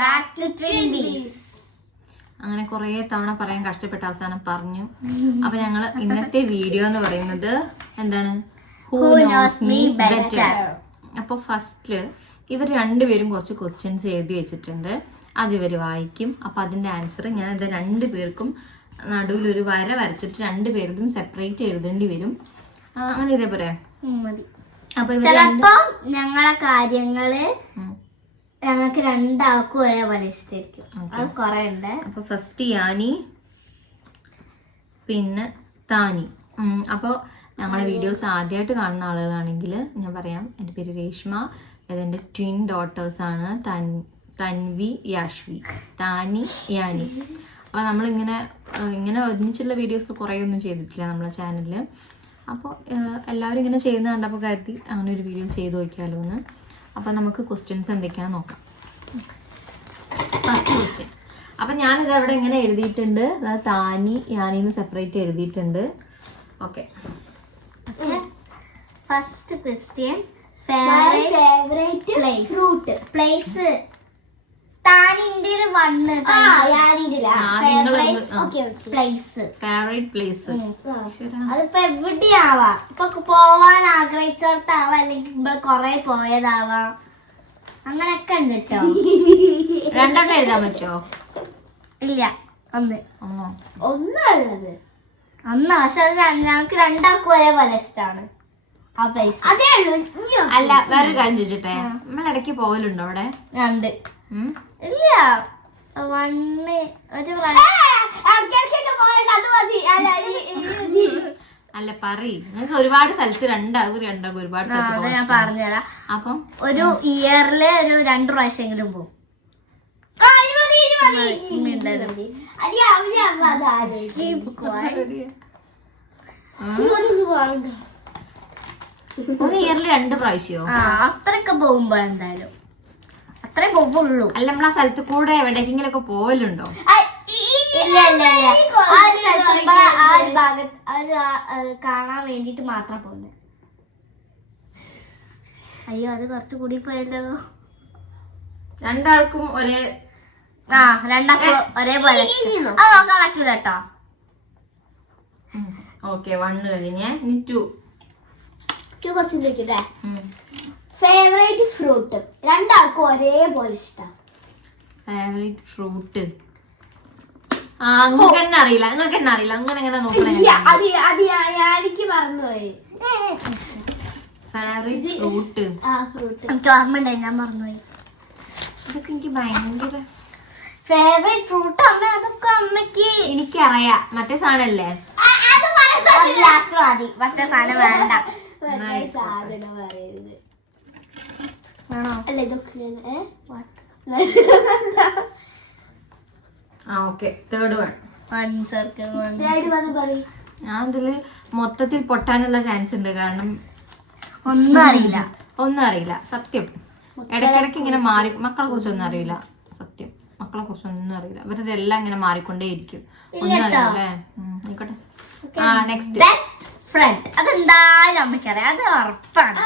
back to Twin Bees. അങ്ങനെ കുറെ തവണ പറയാൻ കഷ്ടപ്പെട്ട അവസാനം പറഞ്ഞു. അപ്പൊ ഞങ്ങള് ഇന്നത്തെ വീഡിയോ എന്ന് പറയുന്നത് എന്താണ്? Who knows me better. അപ്പൊ ഫസ്റ്റില് ഇവർ രണ്ടുപേരും കുറച്ച് ക്വസ്റ്റ്യൻസ് എഴുതി വെച്ചിട്ടുണ്ട്. അത് ഇവർ വായിക്കും. അപ്പൊ അതിന്റെ ആൻസർ ഞാൻ ഇത് രണ്ടുപേർക്കും നടുവിൽ ഒരു വര വരച്ചിട്ട് രണ്ടുപേർക്കും സെപ്പറേറ്റ് എഴുതേണ്ടി വരും. അങ്ങനെ ഇതേ പറയാം. അപ്പൊ ചിലപ്പോ ഞങ്ങളെ കാര്യങ്ങള് ഞങ്ങൾക്ക് രണ്ടാൾക്കും ഒരേപോലെ ഇഷ്ടമായിരിക്കും. അത് കൊറേ ഉണ്ട്. അപ്പൊ ഫസ്റ്റ് യാനി, പിന്നെ താനി. അപ്പോൾ ഞങ്ങളെ വീഡിയോസ് ആദ്യമായിട്ട് കാണുന്ന ആളുകളാണെങ്കിൽ ഞാൻ പറയാം, എൻ്റെ പേര് രേഷ്മ. ഇതെൻ്റെ ട്വിൻ ഡോട്ടേഴ്സാണ് തൻവി, യാഷ്വി, താനി, യാനി. അപ്പോൾ നമ്മളിങ്ങനെ ഒന്നിച്ചുള്ള വീഡിയോസ് കുറേ ഒന്നും ചെയ്തിട്ടില്ല നമ്മളെ ചാനലിൽ. അപ്പോൾ എല്ലാവരും ഇങ്ങനെ ചെയ്യുന്ന കണ്ടപ്പോൾ കരുതി അങ്ങനെ ഒരു വീഡിയോ ചെയ്ത് നോക്കിയാലോ എന്ന്. അപ്പോൾ നമുക്ക് ക്വസ്റ്റ്യൻസ് എന്തൊക്കെയാണെന്ന് നോക്കാം. First question. അപ്പം ഞാനിത് അവിടെ ഇങ്ങനെ എഴുതിയിട്ടുണ്ട്. അതായത് താനി യാനിന്ന് സെപ്പറേറ്റ് എഴുതിയിട്ടുണ്ട്. Okay, first question. Favourite fruit place. താനിന്റെ അതിപ്പോ എവിടെയാവാം. ഇപ്പൊ പോവാൻ ആഗ്രഹിച്ചിടത്താവാം, അല്ലെങ്കിൽ ഇവിടെ കൊറേ പോയതാവാം. അങ്ങനൊക്കെ ഉണ്ട് കേട്ടോ. രണ്ടെണ്ണം എഴുതാൻ പറ്റുമോ? ഇല്ല, ഒന്നുള്ളത് ഒന്നാ. പക്ഷെ അത് ഞങ്ങൾക്ക് രണ്ടാൾക്കും ഒരേപോലെ ഇഷ്ടമാണ് ആ പ്ലേസ്. അതേ ഉള്ളൂ. അല്ല, വേറൊരു കാര്യം ചോദിച്ചിട്ടെ, നമ്മളിടയ്ക്ക് പോകലുണ്ടോ അവിടെ? രണ്ട്. ഇല്ല, അല്ല പറയ്. നിങ്ങൾക്ക് ഒരുപാട് സ്ഥലത്ത് രണ്ടാകും ഒരുപാട് സ്ഥലത്ത് ഞാൻ പറഞ്ഞുതരാം. അപ്പം ഒരു ഇയറില് ഒരു 2 പ്രാവശ്യമെങ്കിലും പോകും. ഒരു ഇയറില് 2 പ്രാവശ്യമോ? അത്രയൊക്കെ പോകുമ്പോ എന്തായാലും അത്രേ പോവുള്ളൂ. അല്ല, നമ്മൾ ആ സ്ഥലത്ത് കൂടെ എവിടേക്കെങ്കിലും ഒക്കെ പോവലുണ്ടോ? ഇല്ല ഇല്ല ഇല്ല. ആ ഒരു ഭാഗത്ത് കാണാൻ വേണ്ടിട്ട് മാത്രം പോകുന്നത്. അയ്യോ, അത് കുറച്ച് കൂടി പോയല്ലോ. രണ്ടാൾക്കും രണ്ടാൾക്കും ഒരേപോലെ അത് നോക്കാൻ പറ്റൂല കേട്ടോ. ഓക്കെ, 1 കഴിഞ്ഞ് 2 ക്വസ്റ്റ്യൻ ചോദിക്കട്ടെ. Favourite fruit. രണ്ടാൾക്കും ഒരേപോലെ ഇഷ്ടം. ഫേവറേറ്റ് ഫ്രൂട്ട് നിങ്ങൾക്ക് തന്നെ അറിയില്ല. അങ്ങനെ എങ്ങനെ നോക്കണേ? എനിക്ക് മറന്നുപോയി. ഫേവറേറ്റ് ഫ്രൂട്ട് എനിക്ക് ഓർമ്മ ഉണ്ടായി, ഞാൻ മറന്നുപോയി. അതൊക്കെ എനിക്ക് ഭയങ്കര ഫേവറേറ്റ് ഫ്രൂട്ട് അമ്മ. അതൊക്കെ അമ്മക്ക് എനിക്കറിയാം. മറ്റേ സാധനല്ലേ? ലാസ്റ്റ് മതി. മറ്റേ സാധനം വേണ്ട. സാധനം പറയരുത്. അല്ല, ഇതൊക്കെ ഓക്കെ, തേർഡ് വൺ. ഞാൻ ഇതില് മൊത്തത്തിൽ പൊട്ടാനുള്ള ചാൻസ് ഉണ്ട്. കാരണം ഒന്നും അറിയില്ല സത്യം. ഇടയ്ക്കിടയ്ക്ക് ഇങ്ങനെ മാറി. മക്കളെ കുറിച്ചൊന്നും അറിയില്ല. സത്യം, മക്കളെ കുറിച്ചൊന്നും അറിയില്ല. ഇവരുടെ എല്ലാം ഇങ്ങനെ മാറിക്കൊണ്ടേയിരിക്കും. ഒന്നും അറിയില്ലേ? ആയിക്കോട്ടെ. നെക്സ്റ്റ്. Best friend. അതെന്തായാലും അമ്മയ്ക്കറിയാം. അത് ഉറപ്പാണ്.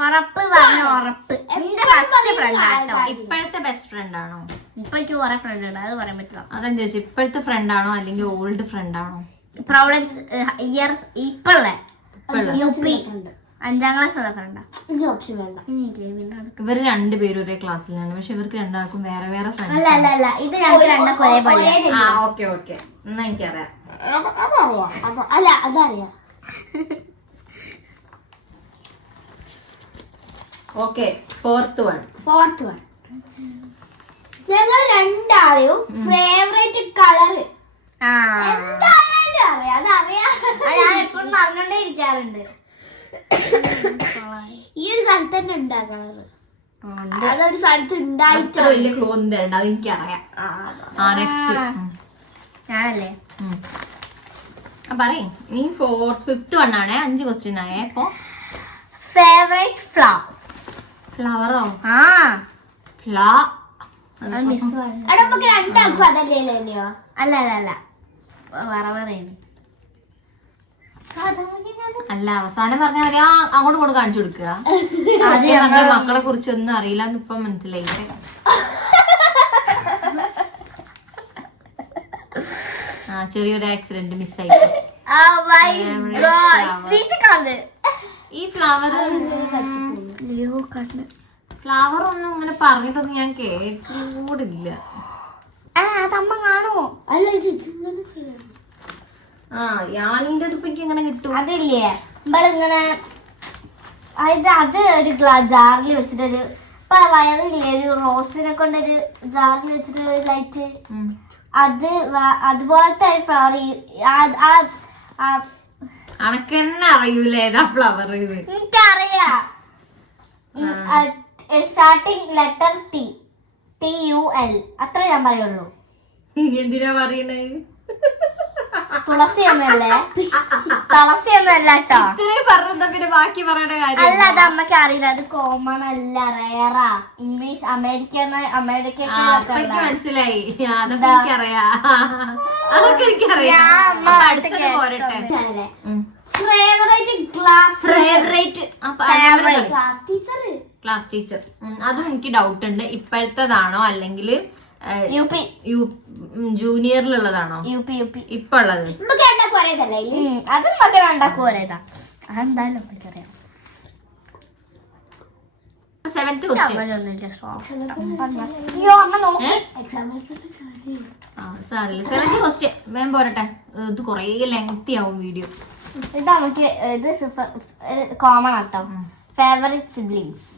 ഉറപ്പ് പറഞ്ഞ ഉറപ്പ്. എന്റെ ഫസ്റ്റ് ഫ്രണ്ട് ആട്ടോ. ഇപ്പോഴത്തെ ബെസ്റ്റ് ഫ്രണ്ട് ആണോ? ഇപ്പൊ എനിക്ക് കുറെ ഫ്രണ്ട് ഉണ്ട്, അത് പറയാൻ പറ്റില്ല. അതെന്താ ചോദിച്ചു, ഇപ്പോഴത്തെ ഫ്രണ്ട് ആണോ അല്ലെങ്കിൽ ഓൾഡ് ഫ്രണ്ട് ആണോ? ഇയേഴ്സ് ഇപ്പുള്ള UP 5ാം ക്ലാസ് ഉള്ള ഫ്രണ്ടാ. ഇവര് രണ്ടുപേരും ഒരേ ക്ലാസ്സിലാണ്, പക്ഷെ ഇവർക്ക് രണ്ടാൾക്കും വേറെ വേറെ ഫ്രണ്ട്സ്. അല്ല, ഇത് ഞങ്ങൾക്ക് രണ്ടാൾക്കും ഒരേപോലെ. ഓക്കെ, എന്നാ എനിക്കറിയാം. അല്ല, അതറിയാം. Okay, fourth one. ഞങ്ങൾ രണ്ടാളും ഫേവറേറ്റ് കളറ് എന്തായാലും അറിയാം. അതറിയാം, ഞാൻ എപ്പോഴും പറഞ്ഞോണ്ടേ ഇരിക്കാറുണ്ട്. ഈ ഒരു സ്ഥലത്ത് തന്നെ ഉണ്ടാ കളറ്. അതൊരു സ്ഥലത്ത് ഉണ്ടായിട്ട് വലിയ ക്ലൂ ഒന്നും തരണ്ട, അത് എനിക്കറിയാം. നെക്സ്റ്റ് ഞാനല്ലേ പറയും. നീ ഫിഫ്ത്ത് വൺ ആണേ. 5 ക്വസ്റ്റ്യൻ ആയേ. അപ്പൊ ഫേവറേറ്റ് ഫ്ലവറോ? നമുക്ക് രണ്ടാൾക്കും അതല്ലേ? അല്ല അല്ല, അവസാനം പറഞ്ഞാൽ മതി. അങ്ങോട്ട് കാണിച്ചു കൊടുക്കുക. മക്കളെ കുറിച്ച് ഒന്നും അറിയില്ല എന്ന് ഇപ്പൊ മനസ്സിലായി. ചെറിയൊരു ആക്സിഡന്റ് മിസ്സായി. ഈ ഫ്ലവർ ഫ്ലവർ ഒന്നും ഇങ്ങനെ പറഞ്ഞിട്ടൊന്നും ഞാൻ കേൾക്കൂടില്ല. അതമ്മ കാണുമോ? അല്ല യാനിന്റെ അടുപ്പ് എനിക്ക് ഇങ്ങനെ കിട്ടും. അതില്ലേ ഇങ്ങനെ അത് ഒരു ജാറിൽ വെച്ചിട്ടൊരു ഇപ്പൊ വയറില്ലേ ഒരു റോസിനെ കൊണ്ടൊരു ജാറിൽ വെച്ചിട്ട് ലൈറ്റ് അതുപോലത്തെ ഒരു ഫ്ലവർ അനക്കെന്നെ അറിയൂല ഏതാ ഫ്ലവർ? എനിക്കറിയാം. സ്റ്റാർട്ടിങ് ലെറ്റർ TUL അത്ര ഞാൻ പറയുള്ളൂ. എന്തിനാ പറയണേ? തുളസിയൊന്നുമല്ലേ? തുളസിയൊന്നുമല്ല കേട്ടോ. ഇത്രയും പറഞ്ഞ പിന്നെ ബാക്കി പറയേണ്ട കാര്യം അല്ല, അത് അമ്മക്ക് അറിയില്ല. അത് കോമൺ അല്ല, റേറാ. ഇംഗ്ലീഷ് അമേരിക്ക മനസ്സിലായി. അതൊക്കെ എനിക്കറിയാം. അതൊക്കെ എനിക്കറിയാം. പോരട്ടെ. ക്ലാസ് ടീച്ചർ അതും എനിക്ക് ഡൗട്ട് ഉണ്ട്. ഇപ്പോഴത്തേതാണോ അല്ലെങ്കിൽ ജൂനിയറിലുള്ളതാണോ ഇപ്പൊ ഉള്ളത്? അതും മക്കൾ ഉണ്ടാക്കും ഒരേതാ. അതെന്തായാലും അറിയാം. 7th question. സാറില്ല 7th ക്വസ്റ്റ്യൻ വേഗം പോരട്ടെ. ഇത് കൊറേ ലെങ്തി ആവും വീഡിയോ. ഇത് നമുക്ക് ഇത് കോമൺ ആട്ടോ. ഫേവറേറ്റ് സിബ്ലിങ്സ്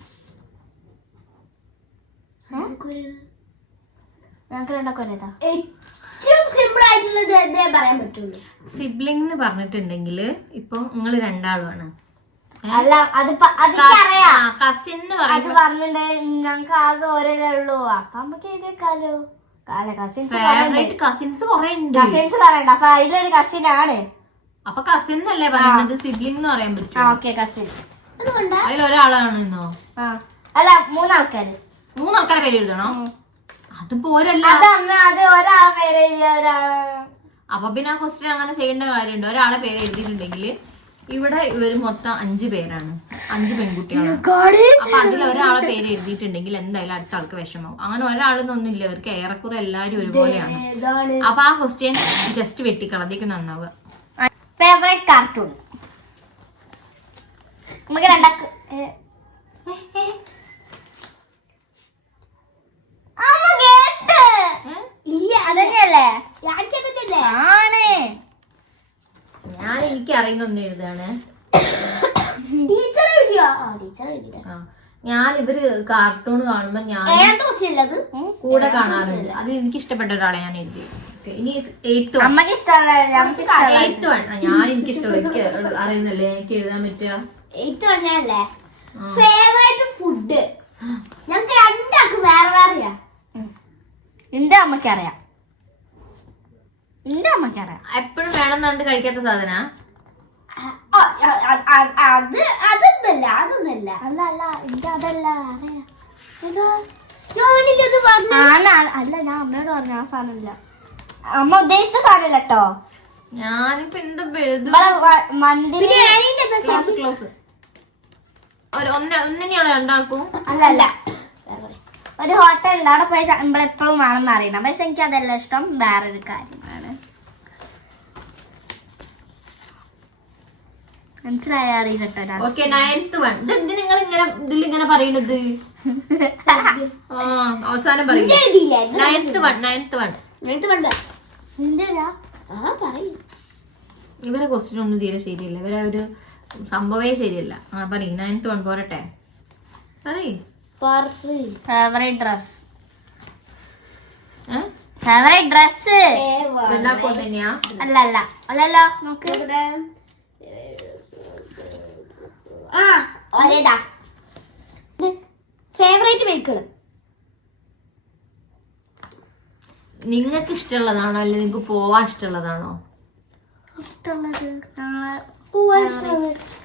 ഞങ്ങൾക്ക് രണ്ടൊക്കെ ഒരേതാ. ഏറ്റവും സിമ്പിൾ ആയിട്ടുള്ളത് എന്തേ പറയാൻ പറ്റുള്ളൂ. സിബ്ലിംഗ് എന്ന് പറഞ്ഞിട്ടുണ്ടെങ്കിൽ ഇപ്പൊ നിങ്ങൾ രണ്ടാളുമാണ്. അല്ല കസിൻ എന്ന് അത് പറഞ്ഞിട്ടുണ്ടെ ഞങ്ങൾക്ക് ആകെ ഒരേ ഉള്ളൂ. അപ്പൊ നമുക്ക് എഴുതിയേക്കാലോ. കസിൻസ് കൊറേ ഉണ്ട്. കസിൻസ് പറയണ്ട. അപ്പൊ അതിലൊരു കസിൻ ആണ്. അപ്പൊ കസിൻ എന്നല്ലേ പറയുന്നത്? സിബ്ലിംഗ് എന്ന് പറയാൻ പറ്റും. Okay cousin. അതിലൊരാളാണെന്നോ? അല്ല മൂന്നാൾക്കാര്. മൂന്നാൾക്കാരെ പേര് എഴുതണോ? അത് പോരല്ല. അത് ഒരാളെ പേര് എഴുതിയ ഒരാള്. അപ്പൊ പിന്നെ ആ ക്വസ്റ്റ്യൻ അങ്ങനെ ചെയ്യേണ്ട കാര്യമുണ്ട്. ഒരാളെ പേര് എഴുതിയിട്ടുണ്ടെങ്കിൽ ഇവിടെ ഇവര് മൊത്തം 5 പേരാണ്, 5 പെൺകുട്ടികളാണ്. അപ്പൊ അതിലൊരാളെ പേര് എഴുതിയിട്ടുണ്ടെങ്കിൽ എന്തായാലും അടുത്ത ആൾക്ക് വിഷമാവും. അങ്ങനെ ഒരാളെന്നൊന്നുമില്ല, ഇവർക്ക് ഏറെക്കുറെ എല്ലാരും ഒരുപോലെയാണ്. അപ്പൊ ആ ക്വസ്റ്റ്യൻ ജസ്റ്റ് വെട്ടിക്കളത്തേക്ക് നന്നാവുക. ഫേവറേറ്റ് കാർട്ടൂൺ നമുക്ക് രണ്ടാക്ക് അതന്നെയല്ലേ ആണ്. ഞാൻ എനിക്ക് അറിയുന്ന ഒന്ന് എഴുതാണ്. ഞാൻ ഇവര് കാർട്ടൂൺ കാണുമ്പോ ഞാൻ കൂടെ കാണാറുണ്ട്. അത് എനിക്ക് ഇഷ്ടപ്പെട്ട ഒരാളെ ഞാൻ എഴുതി. ഇനി 8th ഞാൻ എനിക്കിഷ്ടമുള്ള എനിക്ക് അറിയുന്നല്ലേ എനിക്ക് എഴുതാൻ പറ്റുക. 8th ഫേവറേറ്റ് ഫുഡ് ഞങ്ങൾക്ക് രണ്ടാക്കും വേറെ വേറെയാ. എന്റെ അമ്മക്കറിയാം. എപ്പോഴും വേണമെന്നുണ്ട് കഴിക്കാത്ത സാധന അതൊന്നല്ല. അല്ല എന്റെ അതല്ല അല്ല ഞാൻ അമ്മയോട് പറഞ്ഞു ആ സാധനമില്ല. അമ്മ ഉദ്ദേശിച്ച സാധനം കേട്ടോ. ഞാനിപ്പോ എന്താ ക്ലോസ് ഒന്നിനെയാണോ രണ്ടാൾക്കും? അല്ല ഒരു ഹോട്ടൽ ഉണ്ട്, അവിടെ പോയി നമ്മളെപ്പോഴും വേണമെന്ന് അറിയണം. പക്ഷെ എനിക്ക് അതെല്ലാം ഇഷ്ടം വേറൊരു കാര്യമാണ്. മനസ്സിലായ അറിയില്ലട്ടോ. നിങ്ങൾ ഇങ്ങനെ ഇതിലിങ്ങനെ പറയണത് അവസാനം പറയും. 9th one. ഇവരെ ക്വസ്റ്റ്യൻ ഒന്നും തീരെ ശരിയല്ല. ഇവരെ ഒരു സംഭവേ ശരിയല്ല. പറയും 9th one പോരട്ടെ. പറയും ഫേവറേറ്റ് ഡ്രസ് തന്നെയാ? അല്ലല്ലോ നോക്ക്. ഫേവറേറ്റ് വെഹിക്കിള് നിങ്ങൾക്ക് ഇഷ്ടമുള്ളതാണോ അല്ലെ നിങ്ങൾക്ക് പോവാൻ ഇഷ്ടമുള്ളതാണോ?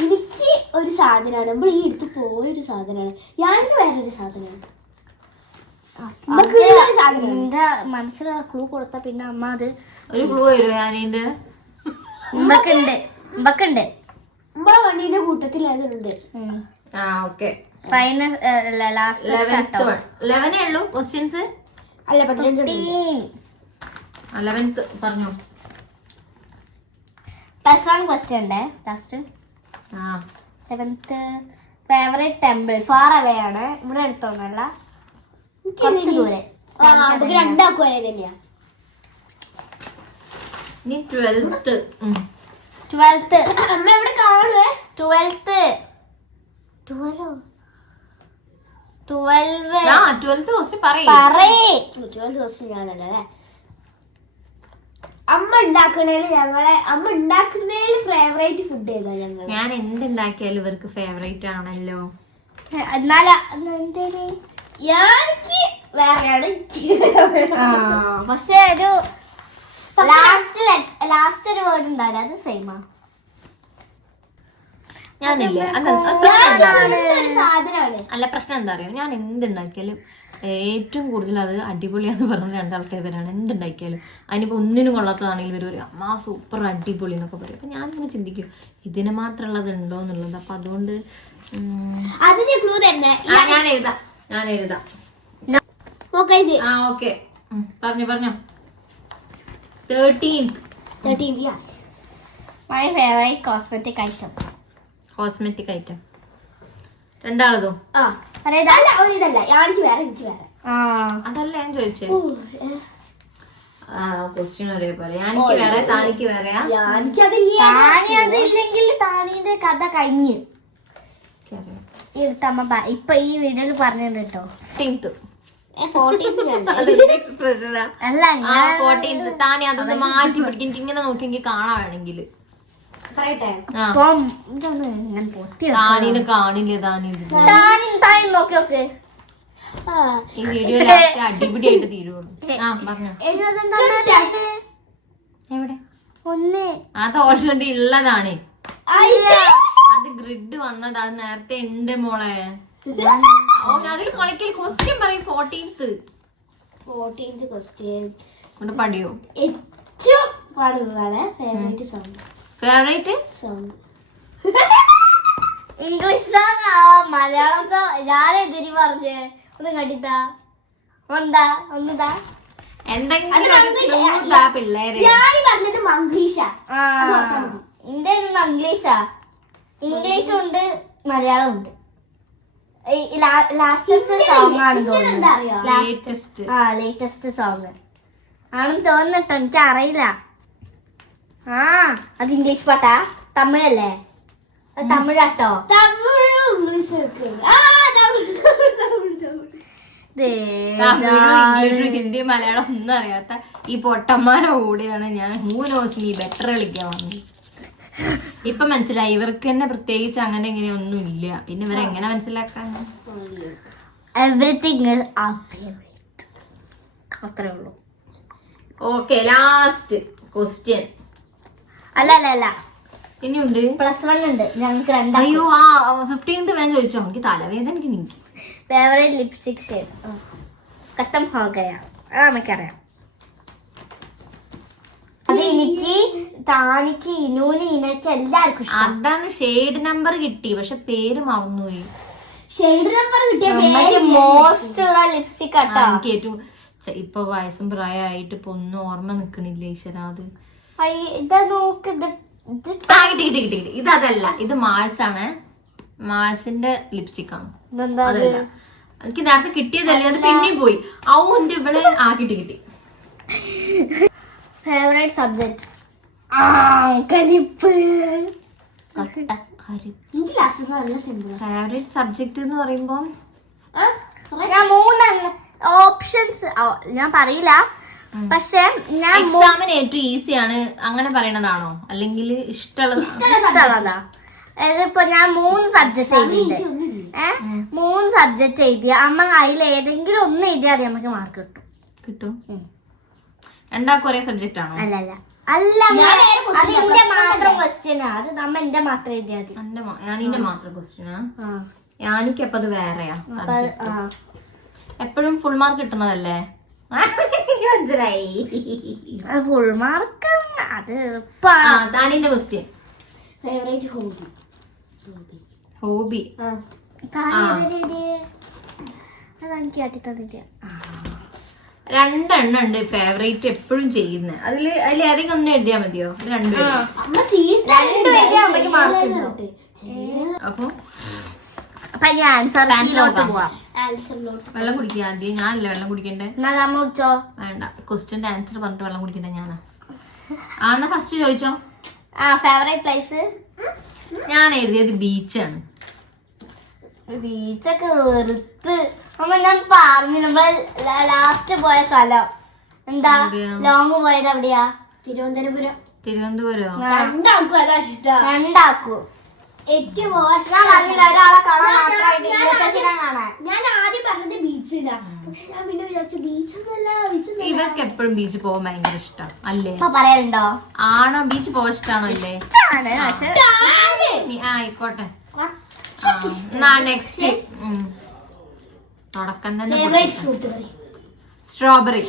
എനിക്ക് ഒരു സാധനമാണ് നമ്മൾ ഈ എടുത്ത് പോയൊരു സാധനമാണ്. ഞാനിക്ക് വേറൊരു സാധനമാണ്. എന്റെ മനസ്സിലുള്ള ക്ലൂ കൊടുത്ത പിന്നെ അമ്മ അത് ഒരു ക്ലൂ തരുമോ? ഞാനിന്റെ നമ്മളെ വണ്ടീന്റെ കൂട്ടത്തിൽ അതുണ്ട്. ഫൈനൽ 11 ഉള്ളൂ ക്വസ്റ്റ്യൻസ്. അല്ല 15. 11th പറഞ്ഞോ. +1 ക്വസ്റ്റ്യൻ ഉണ്ട് ലാസ്റ്റ്. ആ 11th favourite temple. Far away ആണ്, ഇവിടെ അടുത്തൊന്നല്ല, കുറച്ച് ദൂരെ. നമുക്ക് രണ്ടാക്കും ഒരേ തന്നെയാ. ഇനി 12th. 12th അമ്മ എവിടെ കാണുവേ? 12th 12th ക്വസ്റ്റ്യൻ പറയേ. പറയേ. 12 ദിവസം ഞാനല്ലേ അല്ലേ? അമ്മ ഉണ്ടാക്കുന്നതിൽ ഫേവറേറ്റ് ഫുഡ് ഏതാ ഞങ്ങൾ? ഞാൻ എന്തുണ്ടാക്കിയാലും ഇവർക്ക് ഫേവറേറ്റ് ആണല്ലോ. എന്നാലും എനിക്ക് വേറെയാണ്. പക്ഷെ ഒരു ലാസ്റ്റ് ഒരു വേർഡ് ഉണ്ടാവില്ല, അത് സെയിമാ. ഞാനില്ലേ പ്രശ്നം എന്താ ഒരു സാധനമാണ്. അല്ല പ്രശ്നം എന്താ അറിയോ, ഞാൻ എന്തുണ്ടാക്കിയാലും ഏറ്റവും കൂടുതൽ അത് അടിപൊളിയാന്ന് പറഞ്ഞ രണ്ടാൾക്കാരാണ്. എന്തുണ്ടാക്കിയാലും അതിനിപ്പോ ഒന്നിനും കൊള്ളാത്തതാണെങ്കിൽ ഇവർ ഒരു അമ്മ സൂപ്പർ അടിപൊളി എന്നൊക്കെ പറയും. അപ്പൊ ഞാനിങ്ങനെ ചിന്തിക്കും ഇതിന് മാത്രമുള്ളത് ഉണ്ടോ എന്നുള്ളത്. അപ്പൊ അതുകൊണ്ട് അതിന് ക്ലൂ തന്നെ. ഞാൻ എഴുതാം. ആ ഓക്കെ പറഞ്ഞോ. 13th. My favourite cosmetic item. Cosmetic item രണ്ടാളതോ? അല്ല ഒരിതല്ല, എനിക്ക് വേറെ. അതല്ല ഞാൻ ചോദിച്ചേ. ക്വസ്റ്റ്യൻ ഒരേപോലെ. ഞാനിക്ക് വേറെ, താനിക്ക് വേറെയാ? അതില്ലെങ്കിൽ താനീന്റെ കഥ കഴിഞ്ഞ് ഈ അടുത്തമ്മ ഇപ്പൊ ഈ വീഡിയോയിൽ പറഞ്ഞിട്ടുണ്ട് കേട്ടോ. 14th. അല്ല 14th. താനി അതൊന്ന് മാറ്റി പിടിക്കും. എനിക്ക് ഇങ്ങനെ നോക്കി എനിക്ക് കാണാൻ വേണമെങ്കിൽ താനിന് കാണില്ലേ? താനി നോക്കി നോക്ക്. ഈ വീഡിയോ ലാസ്റ്റ് അടിപിടിയായിട്ട് തീരുള്ളൂ. പറഞ്ഞോ. എവിടെ? അത് ഓൾറെഡി ഉള്ളതാണ്. അത് ഗ്രിഡ് വന്നത് അത് നേരത്തെ ഉണ്ട് മോളെ. അതിൽ കളിക്കൽ ക്വസ്റ്റ്യൻ പറയും. 14th ക്വസ്റ്റ്യൻ കൊണ്ട് പഠിയോ? ഏറ്റവും പാടുന്നതാണ് favourite favourite song. English song Malayalam song ഞാനെതിരി പറഞ്ഞ് ഒന്ന് കണ്ടിത്താ ഒന്നുതാ എന്തെങ്കിലും പിള്ളേരെ. ഞാൻ പറഞ്ഞത് മംഗ്ലീഷാ. ഇന്ത്യ ഇംഗ്ലീഷാ. ഇംഗ്ലീഷും ഉണ്ട് മലയാളം ഉണ്ട്. ലാസ്റ്റസ്റ്റ് സോങ് ആണ് ലേറ്റസ്റ്റ് സോങ് ആണെന്ന് തോന്നിട്ടോ, എനിക്ക് അറിയില്ല. അത് ഇംഗ്ലീഷ് പാട്ടാ? തമിഴല്ലേ? അത് തമിഴാട്ടോ. ഇംഗ്ലീഷ് ഹിന്ദി മലയാളം ഒന്നും അറിയാത്ത ഈ പൊട്ടന്മാരുടെ കൂടെയാണ് ഞാൻ നീ ബെറ്റർ കളിക്കാൻ വന്നത്. ഇപ്പൊ മനസ്സിലായി ഇവർക്ക് തന്നെ പ്രത്യേകിച്ച് അങ്ങനെ ഇങ്ങനെയൊന്നും ഇല്ല. പിന്നെ ഇവരെങ്ങനെ മനസ്സിലാക്കാൻ? Everything is our favourite. അത്രേ ഉള്ളൂ. Okay last question. അല്ല ഇനിയുണ്ട്. +1 ഉണ്ട് ഞങ്ങൾക്ക് രണ്ടാം. അയ്യോ 15th ഞാൻ ചോദിച്ചോ? എനിക്ക് തലവേദന. എനിക്ക് ഫേവറേറ്റ് ലിപ്സ്റ്റിക് ഷെയ്ഡ് ഖത്തം ഹോ ഗയാ. നമുക്കറിയാം. അത് എനിക്ക് താനിക്ക് ഇനൂന് ഇനക്ക് എല്ലാവർക്കും ഇഷ്ടം. അതാണ് ഷെയ്ഡ് നമ്പർ കിട്ടി, പക്ഷെ പേര് മറന്നുപോയി. ഷെയ്ഡ് നമ്പർ കിട്ടിയ മോസ്റ്റ് ഉള്ള ലിപ്സ്റ്റിക് ആട്ടോ. എനിക്ക് ഏറ്റവും ഇപ്പൊ വയസ്സും പ്രായമായിട്ട് ഇപ്പൊ ഒന്നും ഓർമ്മ നിക്കണില്ല ഈശ്വര. അത് ഇതാ നോക്ക്. കിട്ടി. ഇതല്ല, ഇത് മാഴ്സ് ആണ്. മാഴ്സിന്റെ ലിപ്സ്റ്റിക് ആണ്. അതല്ല, എനിക്ക് നേരത്തെ കിട്ടിയതല്ലേ, അത് പിന്നെയും പോയി. എന്റെ ഇവള് കിട്ടി. ഫേവറേറ്റ് സബ്ജക്ട് കലിപ്പ്. എനിക്ക് ലാസ്റ്റ് നല്ല സിമ്പിൾ. ഫേവറേറ്റ് സബ്ജക്ട് എന്ന് പറയുമ്പോ ഞാൻ 3 ഓപ്ഷൻസ് ഞാൻ പറയില്ല, പക്ഷെ ഞാൻ എക്സാമിന് ഏറ്റവും ഈസി ആണ് അങ്ങനെ പറയണതാണോ അല്ലെങ്കിൽ ഇഷ്ടമുള്ളതാ? ഇതിപ്പോ ഞാൻ 3 സബ്ജക്ട് എഴുതിയിട്ടുണ്ട്. 3 സബ്ജക്ട് എഴുതിയ അമ്മ അതിൽ ഏതെങ്കിലും ഒന്ന് എഴുതിയാൽ നമുക്ക് മാർക്ക് കിട്ടും. രണ്ടാൾക്കും ഒരേ സബ്ജക്റ്റ് ആണോ? അല്ല അത് എന്റെ മാത്രം ക്വസ്റ്റ്യനാ. അത് നമ്മ എന്റെ മാത്രം എഴുതിയാൽ ഞാനിന്റെ മാത്രം ക്വസ്റ്റ്യനാ. ഞാനിക്കപ്പ അത് വേറെയാ. എപ്പോഴും ഫുൾ മാർക്ക് കിട്ടണതല്ലേ? ഫുൾ മാർക്ക് അത് താനിന്റെ ക്വസ്റ്റ്യൻ. ഫേവറേറ്റ് ഹോബി അതെനിക്ക് കാട്ടി തന്നിട്ട് 2 എണ്ണം ഉണ്ട് ഫേവറേറ്റ് എപ്പോഴും ചെയ്യുന്നത്. അതിൽ ഏതെങ്കിലും ഒന്ന് എഴുതിയാ മതിയോ? 2 അമ്മ ചെയ്യും. രണ്ട് പേജ് ആകുമ്പോഴേക്കും മാർക്ക് ഉണ്ടാവും. അപ്പൊ ഞാൻ ആൻസറിലോട്ട് പോവാം. ആൻസറിലോട്ട് വെള്ളം കുടിക്കുക ആദ്യം. ഞാനല്ലേ വെള്ളം കുടിക്കണ്ടേ? എന്നാ നമ്മ കുടിച്ചോ. വേണ്ട, ക്വസ്റ്റ്യന്റെ ആൻസർ പറഞ്ഞിട്ട് വെള്ളം കുടിക്കണ്ടേ ഞാനാ? എന്നാ ഫസ്റ്റ് ചോദിച്ചോ. ഫേവറേറ്റ് പ്ലേസ് ഞാൻ എഴുതിയത് ബീച്ചാണ്. ബീച്ചൊക്കെ വെറുത്ത് അമ്മ ഞാൻ പറഞ്ഞു. നമ്മള് ലാസ്റ്റ് പോയ സ്ഥലം എന്താ എവിടെയാ? ലോങ് പോയത് എവിടെയാ? തിരുവനന്തപുരം. തിരുവനന്തപുരം. രണ്ടാൾക്കും അതാ ഇഷ്ടം. രണ്ടാക്കൂ. ഏറ്റവും മോശം ഞാൻ പറഞ്ഞില്ല ഒരാളെ കാണാൻ മാത്രമായിട്ട് ഇരുപത്തച്ഛനെ കാണാൻ. ഞാൻ ആദ്യം പറഞ്ഞത് ബീച്ചിലാ, പക്ഷെ ഞാൻ പിന്നെ വിചാരിച്ചു ബീച്ചൊന്നല്ല, ഇവർക്ക് എപ്പോഴും ബീച്ച് പോകാൻ ഭയങ്കര ഇഷ്ടം അല്ലേ? ഇപ്പൊ പറയലുണ്ടോ? ആണോ? ബീച്ച് പോകാൻ ഇഷ്ടമാണോ അല്ലേ? ആണ്, പക്ഷെ ആയിക്കോട്ടെ. നെക്സ്റ്റ് തുടക്കം തന്നെ ഫേവറേറ്റ് ഫ്രൂട്ട് പറയും. സ്ട്രോബെറി.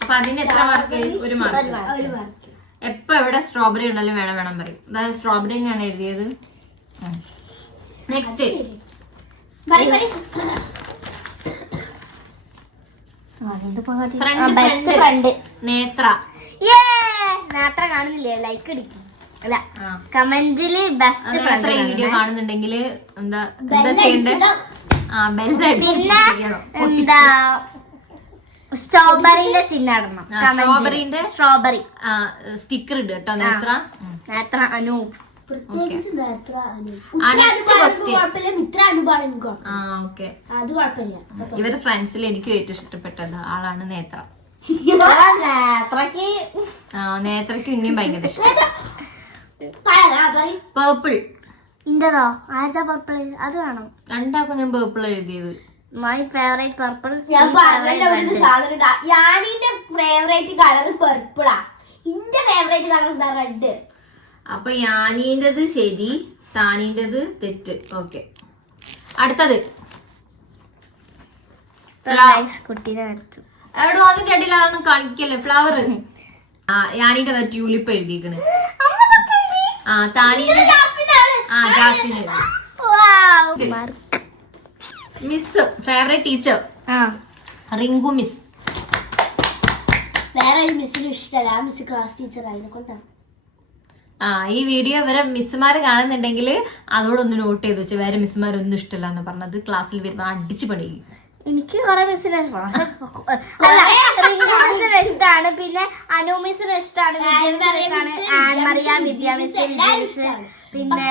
അപ്പൊ അതിന് എത്ര മാർക്ക്? ഒരു മാർക്ക്. ഒരു മാർക്ക്. എപ്പോ എവിടെ സ്ട്രോബെറി ഉണ്ടല്ലോ വേണം വേണം പറയും. അതായത് സ്ട്രോബെറി ഞാൻ എഴുതിയത്. നെക്സ്റ്റ് ബെസ്റ്റ് ഫ്രണ്ട് നേത്ര. നേത്ര കാണുന്നില്ലേ? ലൈക്ക് അടിക്കും. അല്ല, കമന്റില് ബെസ്റ്റ് നേത്ര ഈ വീഡിയോ കാണുന്നുണ്ടെങ്കിൽ എന്താ ചെയ്യണ്ടേ? പിന്നെ എന്താ സ്ട്രോബെറിന്റെ ചിഹ്നം ഇടണം. സ്ട്രോബെറിന്റെ സ്ട്രോബെറി സ്റ്റിക്കർ ഇട് കേട്ടോ. നേത്ര. നേത്ര അനൂപ്. പ്രത്യേകിച്ച് നേത്ര നെക്സ്റ്റ് ക്വസ്റ്റ്യൻ. കുഴപ്പമില്ല, മിത്ര അനുപാണ് എനിക്ക് കുഴപ്പം. ഓക്കെ. അത് കുഴപ്പമില്ല. ഇവരുടെ ഫ്രണ്ട്സിൽ എനിക്ക് ഏറ്റവും ഇഷ്ടപ്പെട്ടത് ആളാണ് നേത്ര. നേത്രക്ക് നേത്രക്ക് ഇനിയും ഭയങ്കര ഇഷ്ടം. പേർപ്പിൾ. ഇന്റതോ? ആരുടെ പർപ്പിൾ? അത് വേണം. രണ്ടാക്കും ഞാൻ പേർപ്പിൾ എഴുതിയത്. My favourite purple. ഞാൻ പറഞ്ഞ സാധനം ഞാനിന്റെ ഫേവറേറ്റ് കളർ പർപ്പിളാ. ഇന്റെ ഫേവറേറ്റ് കളർ എന്താ? റെഡ്. അപ്പൊ യാനീന്റത് ശരി, താനീന്റത് തെറ്റ്. ഓക്കെ. അടുത്തത് കുട്ടീനെ വരച്ചു. എവിടെ വന്നിട്ട് അടിയില്ല, അതൊന്നും കളിക്കല്ലേ. ഫ്ലവർ. യാനീന്റെ ട്യൂലിപ്പ് എഴുതിക്കണ്. താനീന്റെ ജാസ്മിൻ എഴുതി. Miss favourite teacher Rinku miss. വേറെ ഒരു മിസ്സിനും ഇഷ്ടമല്ല. ആ മിസ് ക്ലാസ് ടീച്ചർ അതിനെ കൊണ്ടാണ്. ഈ വീഡിയോ ഇവരെ മിസ്സുമാര് കാണുന്നുണ്ടെങ്കിൽ അതോടൊന്ന് നോട്ട് ചെയ്ത് വെച്ചു. വേറെ മിസ്സുമാരൊന്നും ഇഷ്ടമല്ല എന്ന് പറഞ്ഞത് ക്ലാസ്സിൽ വരുമ്പോ അടിച്ചു പണിയും. എനിക്ക് കുറെ മിസ്സിനെ ഇഷ്ടമാണ്. പിന്നെ അനു മിസ്സിനെ ഇഷ്ടമാണ്, ആൻമറിയ, വിദ്യ മിസ്, പിന്നെ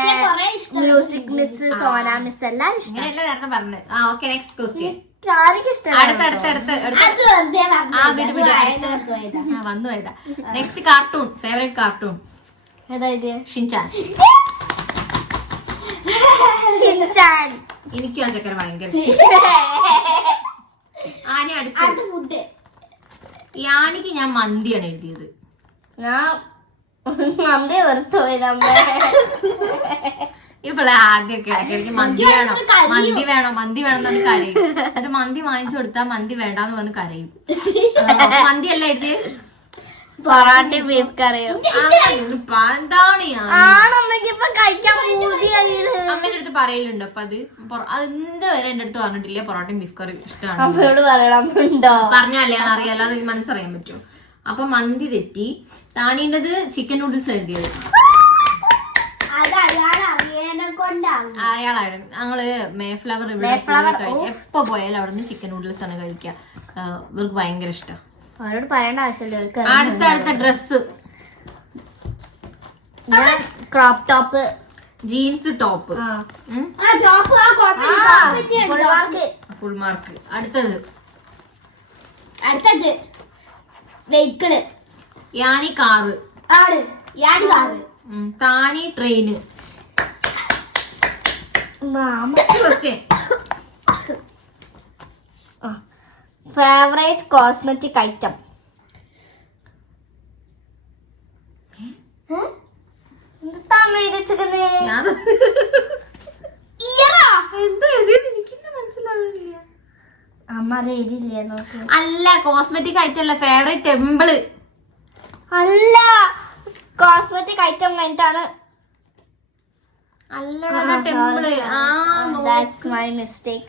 മ്യൂസിക് മിസ്, സോന മിസ് എല്ലാം ഇഷ്ടം. നേരത്തെ പറഞ്ഞത്. ഓക്കെ. Next question. വന്നു പോയതാ. Next cartoon. Favourite cartoon Shinchan. എനിക്കും ആ ചക്കര ഭയങ്കര ഇഷ്ടം. അടുത്ത ഫുഡ്. യാനിക്ക് ഞാൻ മന്തിയാണ് എഴുതിയത്. ഞാൻ മന്തി വെറുത്തു പോയി. ഇപ്പോളെ ആദ്യമൊക്കെ ഇടയ്ക്ക് മന്തി വേണം മന്തി വേണം മന്തി വേണം എന്ന് പറഞ്ഞ് കരയും. എന്നിട്ട് മന്തി വാങ്ങിച്ചു കൊടുത്താൽ മന്തി വേണ്ടാന്ന് പറഞ്ഞ് കരയും. മന്തി അല്ല എഴുതിയത്. പൊറാട്ടി ബീഫ് കറിയോ? എന്താണ് അമ്മേന്റെ അടുത്ത് പറയലുണ്ട്. അപ്പൊ അത് വരെ എന്റെ അടുത്ത് പറഞ്ഞിട്ടില്ല പൊറോട്ടയും ബീഫ് കറി ഇഷ്ടമാണ്. പറഞ്ഞല്ലേ അറിയാലോ, അത് മനസ്സറിയാൻ പറ്റും. അപ്പൊ മന്തി തെറ്റി. താനീന്റത് ചിക്കൻ നൂഡിൽസ് എഴുതിയത്. അയാളാണ്. ഞങ്ങള് മേഫ്ലവർ ഇവിടെ എപ്പോ പോയാലും അവിടെ നിന്ന് ചിക്കൻ നൂഡിൽസ് ആണ് കഴിക്കുക. ഇവർക്ക് ഭയങ്കര ഇഷ്ടം. അവരോട് പറയേണ്ട ആവശ്യമില്ല. അടുത്ത dress crop top, jeans top, full mark. അടുത്തത് വെഹിക്കിള്. യാനി കാറ്, താനി ട്രെയിന്. Favourite cosmetic item. അമ്മ അത് എഴുതില്ലേ? നോക്കി. അല്ല, കോസ്മെറ്റിക് ഐറ്റം അല്ല, ഫേവറേറ്റ് ടെമ്പിള്. അല്ല, കോസ്മെറ്റിക് ഐറ്റം കഴിഞ്ഞിട്ടാണ്. That's my mistake.